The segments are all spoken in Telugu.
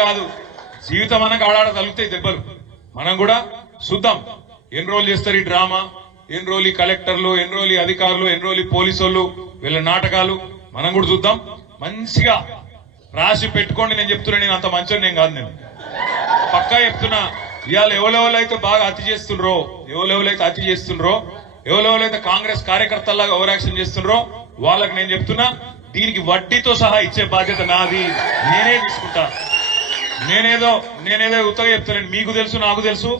కాదు, జీవితం అనగా ఆడాడ తగులుతాయి దెబ్బలు. మనం కూడా చూద్దాం ఎన్ని రోజులు చేస్తారు ఈ డ్రామా, ఎన్ని రోజులు ఈ కలెక్టర్లు, ఎన్ని రోజులు ఈ అధికారులు, ఎన్ని రోజులు ఈ పోలీసు వాళ్ళు, వీళ్ళ నాటకాలు మనం కూడా చూద్దాం. మంచిగా రాసి పెట్టుకోండి. నేను చెప్తున్నా, నేను అంత మంచిగా నేను కాదు, నేను పక్కా చెప్తున్నా. ఇవాళ ఎవరెవరైతే బాగా అతి చేస్తుండ్రో, ఎవరెవరైతే కాంగ్రెస్ కార్యకర్తల్లాగా ఓవర్ యాక్షన్ చేస్తుండ్రో వాళ్ళకి నేను చెప్తున్నా, దీనికి వడ్డీతో సహా ఇచ్చే బాధ్యత నాది, నేనే తీసుకుంటా. నేనేదో ఉత్తగా చెప్తాను. మీకు తెలుసు, నాకు తెలుసు,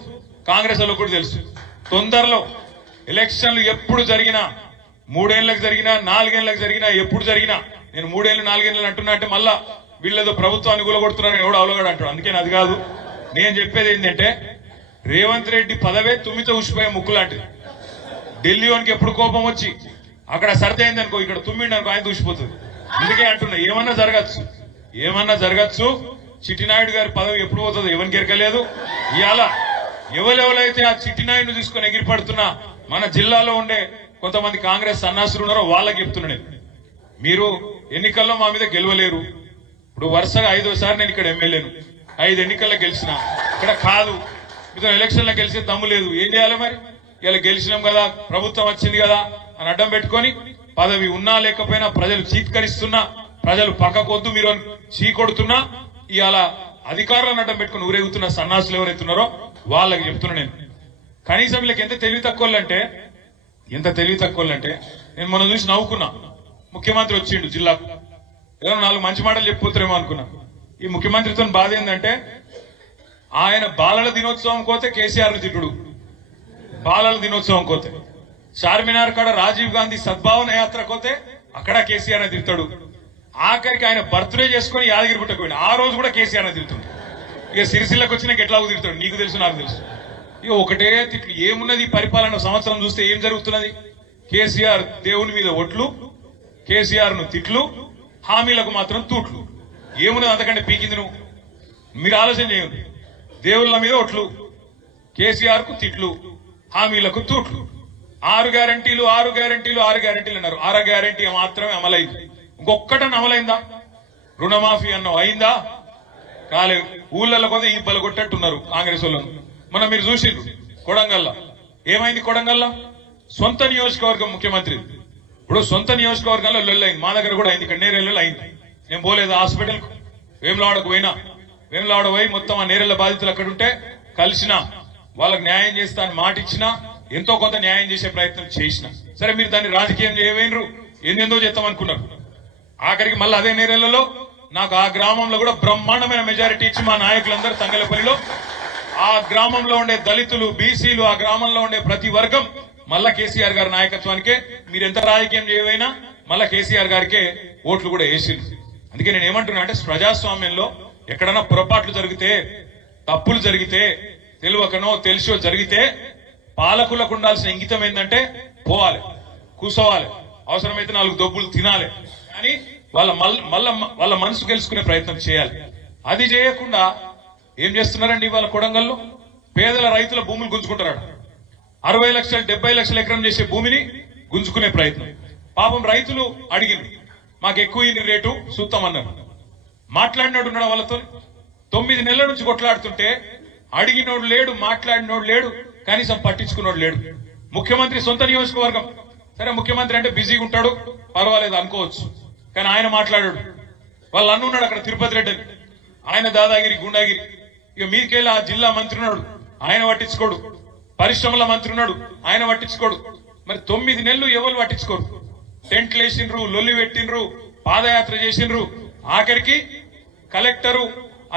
కాంగ్రెస్ వాళ్ళకు కూడా తెలుసు. తొందరలో ఎలక్షన్లు ఎప్పుడు జరిగినా, 3 ఏళ్లకు జరిగినా, 4 ఏళ్లకు జరిగినా, ఎప్పుడు జరిగినా, నేను 3 ఏళ్ళు 4 ఏళ్ళు అంటున్నా అంటే మళ్ళా వీళ్ళేదో ప్రభుత్వాన్ని కూలగొడుతున్నారని ఎవడు అవలగాడు అంటాడు. అందుకని అది కాదు. నేను చెప్పేది ఏంటంటే, రేవంత్ రెడ్డి పదవే తుమ్మితో ఉసిపోయే ముక్కు లాంటిది. ఢిల్లీ వానికి ఎప్పుడు కోపం వచ్చి అక్కడ సర్ది అయిందనుకో, ఇక్కడ తుమ్మిండి అనుకో, ఆయన దూసిపోతుంది. అందుకే అంటున్నా, ఏమన్నా జరగచ్చు. చిట్టినాయుడు గారి పదవి ఎప్పుడు పోతుందో ఎవరికి ఎరకలేదు. ఇవాళ ఎవరెవరైతే ఆ చిట్టినాయుడు తీసుకుని ఎగిరిపడుతున్నా మన జిల్లాలో ఉండే కొంతమంది కాంగ్రెస్ సన్నాసులు ఉన్నారో వాళ్ళకి చెప్తున్నా, నేను మీరు ఎన్నికల్లో మా మీద గెలవలేరు. ఇప్పుడు వరుసగా 5వ సారి నేను ఇక్కడ ఎమ్మెల్యేను, 5 ఎన్నికల్లో గెలిచిన. ఇక్కడ కాదు, మీతో ఎలక్షన్లో గెలిచే దమ్ము లేదు. ఏం చేయాలి మరి? ఇలా గెలిచినాం కదా, ప్రభుత్వం వచ్చింది కదా అని అడ్డం పెట్టుకొని, పదవి ఉన్నా లేకపోయినా ప్రజలు చీత్కరిస్తున్నా, ప్రజలు పక్కకొద్దు మీరు చీకొడుతున్నా, ఇవాళ అధికారులను అడ్డం పెట్టుకుని ఊరేగుతున్న సన్నాసులు ఎవరైతున్నారో వాళ్ళకి చెప్తున్నా నేను. కనీసం వీళ్ళకి ఎంత తెలివి తక్కువలంటే నేను మొన్న చూసి నవ్వుకున్నా. ముఖ్యమంత్రి వచ్చిండు జిల్లాకు, ఏదో 4 మంచి మాటలు చెప్పిపోతారేమో అనుకున్నా. ఈ ముఖ్యమంత్రితో బాధ ఏంటంటే, ఆయన బాలల దినోత్సవం కోతే కేసీఆర్ ను తిట్టుడు, బాలల దినోత్సవం కోతే చార్మినార్ కాడ రాజీవ్ గాంధీ సద్భావన యాత్ర కోతే అక్కడ కేసీఆర్ ని తిడతాడు. ఆఖరికి ఆయన బర్త్డే చేసుకుని యాదగిరి గుట్టకు పోయిన ఆ రోజు కూడా కేసీఆర్ ని తిడుతుంది. ఇక సిరిసిల్లకు వచ్చినాక ఎట్లాగో తిడతాడు, నీకు తెలుసు నాకు తెలుసు. ఇక ఒకటే తిట్లు. ఏమున్నది పరిపాలన? సంవత్సరం చూస్తే ఏం జరుగుతున్నది? కేసీఆర్ దేవుని మీద ఒట్లు, కేసీఆర్ ను తిట్లు, హామీలకు మాత్రం తూట్లు. ఏమున్నది అంతకంటే పీకింది? నువ్వు మీరు ఆలోచన చేయండి. దేవుళ్ళ మీద ఒట్లు, కేసీఆర్ కు తిట్లు, హామీలకు తూట్లు. 6 గ్యారంటీలు అన్నారు. 6 గ్యారంటీ మాత్రమే అమలైంది. ఇంకొక్కటని అమలైందా? రుణమాఫీ అన్నావు, అయిందా? కాలేదు. ఊళ్ళల్లో కొంత ఈ బలగొట్టట్టున్నారు కాంగ్రెస్ వాళ్ళను. మనం మీరు చూసిండ్రు కొడంగల్లా ఏమైంది? కొడంగల్లా సొంత నియోజకవర్గం ముఖ్యమంత్రి. ఇప్పుడు సొంత నియోజకవర్గంలో లొల్లైంది. మా దగ్గర కూడా అయింది, ఇక్కడ నేరేళ్ళలో అయింది. నేను పోలేదు హాస్పిటల్ కు, వేములవాడకు పోయినా. వేములవాడ పోయి మొత్తం ఆ నేరేళ్ల బాధితులు అక్కడ ఉంటే కలిసినా, వాళ్ళకి న్యాయం చేస్తా అని మాట ఇచ్చినా, ఎంతో కొంత న్యాయం చేసే ప్రయత్నం చేసిన. సరే, మీరు దాన్ని రాజకీయం చేయవేనరు, ఎందెందో చేద్దాం అనుకున్నారు. ఆఖరికి మళ్ళీ అదే నేరేళ్లలో నాకు ఆ గ్రామంలో కూడా బ్రహ్మాండమైన మెజారిటీ ఇచ్చి మా నాయకులందరూ తంగలపల్లిలో, ఆ గ్రామంలో ఉండే దళితులు, బీసీలు, ఆ గ్రామంలో ఉండే ప్రతి వర్గం మళ్ళా కేసీఆర్ గారి నాయకత్వానికే, మీరు ఎంత రాజకీయం చేయవైనా మళ్ళా కేసీఆర్ గారికే ఓట్లు కూడా వేసింది. అందుకే నేను ఏమంటున్నా అంటే, ప్రజాస్వామ్యంలో ఎక్కడన్నా పొరపాట్లు జరిగితే, తప్పులు జరిగితే, తెలియకనో తెలిసో జరిగితే పాలకులకు ఉండాల్సిన ఇంగితం ఏంటంటే పోవాలి, కూసోవాలి, అవసరమైతే 4 దొబ్బులు తినాలి, కానీ వాళ్ళ మనసు గెలుచుకునే ప్రయత్నం చేయాలి. అది చేయకుండా ఏం చేస్తున్నారండి? ఇవాళ కొడంగల్లో పేదల రైతుల భూములు గుంజుకుంటారు. 60 లక్షలు 70 లక్షల ఎకరం చేసే భూమిని గుంజుకునే ప్రయత్నం. పాపం రైతులు అడిగింది, మాకు ఎక్కువ రేటు చూస్తామన్నారు. మాట్లాడినోడు ఉన్నాడు వాళ్ళతో. 9 నెలల నుంచి కొట్లాడుతుంటే అడిగినోడు లేడు, మాట్లాడినోడు లేడు, కనీసం పట్టించుకున్నోడు లేడు. ముఖ్యమంత్రి సొంత నియోజకవర్గం. సరే, ముఖ్యమంత్రి అంటే బిజీగా ఉంటాడు, పర్వాలేదు అనుకోవచ్చు, కానీ ఆయన మాట్లాడాడు. వాళ్ళు అన్నున్నాడు అక్కడ తిరుపతి రెడ్డి, ఆయన దాదాగిరి గుండాగిరి. ఇక మీదికెళ్ళి ఆ జిల్లా మంత్రి ఉన్నాడు, ఆయన పట్టించుకోడు. పరిశ్రమల మంత్రి ఉన్నాడు, ఆయన పట్టించుకోడు. మరి 9 నెలలు ఎవరు పట్టించుకోరు. టెంట్లు వేసిండ్రు, లొల్లి పెట్టిండ్రు, పాదయాత్ర చేసిండ్రు. ఆఖరికి కలెక్టరు,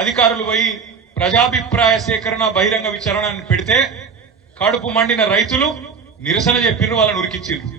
అధికారులు పోయి ప్రజాభిప్రాయ సేకరణ, బహిరంగ విచారణ పెడితే కడుపు మండిన రైతులు నిరసన చెప్పిర్రు, వాళ్ళని ఉరికిచ్చిండ్రు.